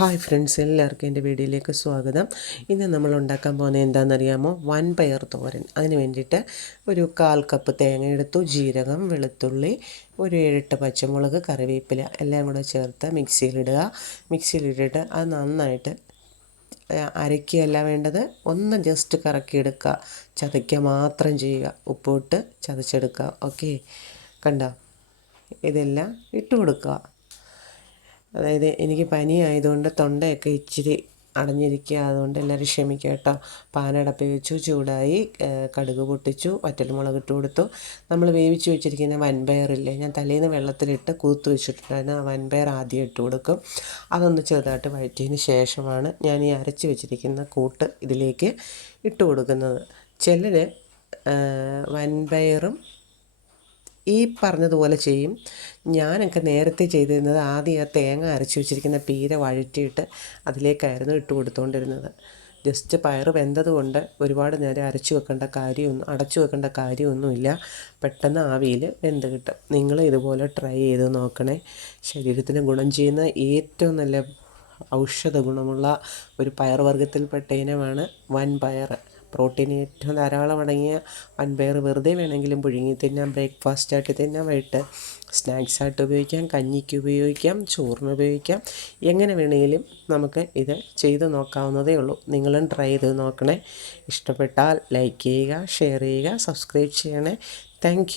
Hi friends, എല്ലാവർക്കും എൻ്റെ വീഡിയോയിലേക്ക് സ്വാഗതം. ഇന്ന് നമ്മൾ ഉണ്ടാക്കാൻ പോകുന്നത് എന്താണെന്നറിയാമോ? വൻപയർ തോരൻ. അതിന് വേണ്ടിയിട്ട് ഒരു 1/4 കപ്പ് തേങ്ങ എടുത്തു, ജീരകം, വെളുത്തുള്ളി, ഒരു 7-8 പച്ചമുളക്, കറിവേപ്പില എല്ലാം കൂടെ ചേർത്ത് മിക്സിയിലിടുക. മിക്സിയിലിട്ടിട്ട് അത് നന്നായിട്ട് അരയ്ക്കുകയല്ല വേണ്ടത്, ഒന്ന് ജസ്റ്റ് കറക്കിയെടുക്കുക, ചതയ്ക്കുക മാത്രം ചെയ്യുക. ഉപ്പിട്ട് ചതച്ചെടുക്കുക. ഓക്കെ, കണ്ടോ? ഇതെല്ലാം ഇട്ട് കൊടുക്കുക. അതായത് എനിക്ക് പനി ആയതുകൊണ്ട് തൊണ്ടയൊക്കെ ഇച്ചിരി അടഞ്ഞിരിക്കുക, അതുകൊണ്ട് എല്ലാവരും ക്ഷമിക്കുക കേട്ടോ. പാനടപ്പി വെച്ചു, ചൂടായി, കടുക് പൊട്ടിച്ചു, വറ്റൽമുളക് ഇട്ട് കൊടുത്തു. നമ്മൾ വേവിച്ച് വെച്ചിരിക്കുന്ന വൻപയറില്ലേ, ഞാൻ തലേന്ന് വെള്ളത്തിലിട്ട് കൂത്ത് വെച്ചിട്ടുണ്ടായിരുന്നു. ആ വൻപയർ ആദ്യം ഇട്ട് കൊടുക്കും. അതൊന്ന് ചെറുതായിട്ട് വഴറ്റിയതിന് ശേഷമാണ് ഞാൻ ഈ അരച്ച് വെച്ചിരിക്കുന്ന കൂട്ട് ഇതിലേക്ക് ഇട്ട് കൊടുക്കുന്നത്. ചിലർ വൻപയറും ഈ പറഞ്ഞതുപോലെ ചെയ്യും. ഞാനൊക്കെ നേരത്തെ ചെയ്തിരുന്നത് ആദ്യം ആ തേങ്ങ അരച്ച് വെച്ചിരിക്കുന്ന പീര വഴറ്റിയിട്ട് അതിലേക്കായിരുന്നു ഇട്ട് കൊടുത്തുകൊണ്ടിരുന്നത്. ജസ്റ്റ് പയർ വെന്തതുകൊണ്ട് ഒരുപാട് നേരം അടച്ചു വെക്കേണ്ട കാര്യമൊന്നുമില്ല. പെട്ടെന്ന് ആവിയിൽ വെന്ത് കിട്ടും. നിങ്ങൾ ഇതുപോലെ ട്രൈ ചെയ്ത് നോക്കണേ. ശരീരത്തിന് ഗുണം ചെയ്യുന്ന ഏറ്റവും നല്ല ഔഷധ ഗുണമുള്ള ഒരു പയർവർഗ്ഗത്തിൽപ്പെട്ട ഇനമാണ് വൻപയർ. പ്രോട്ടീൻ ഏറ്റവും ധാരാളം അടങ്ങിയ വൻപയർ വെറുതെ വേണമെങ്കിലും പുഴുങ്ങി തിന്നാം, ബ്രേക്ക്ഫാസ്റ്റായിട്ട് തിന്നാം, വൈകിട്ട് സ്നാക്സായിട്ട് ഉപയോഗിക്കാം, കഞ്ഞിക്ക് ഉപയോഗിക്കാം, ചോറിന് ഉപയോഗിക്കാം. എങ്ങനെ വേണമെങ്കിലും നമുക്ക് ഇത് ചെയ്ത് നോക്കാവുന്നതേ ഉള്ളൂ. നിങ്ങളും ട്രൈ ചെയ്ത് നോക്കണേ. ഇഷ്ടപ്പെട്ടാൽ ലൈക്ക് ചെയ്യുക, ഷെയർ ചെയ്യുക, സബ്സ്ക്രൈബ് ചെയ്യണേ. താങ്ക്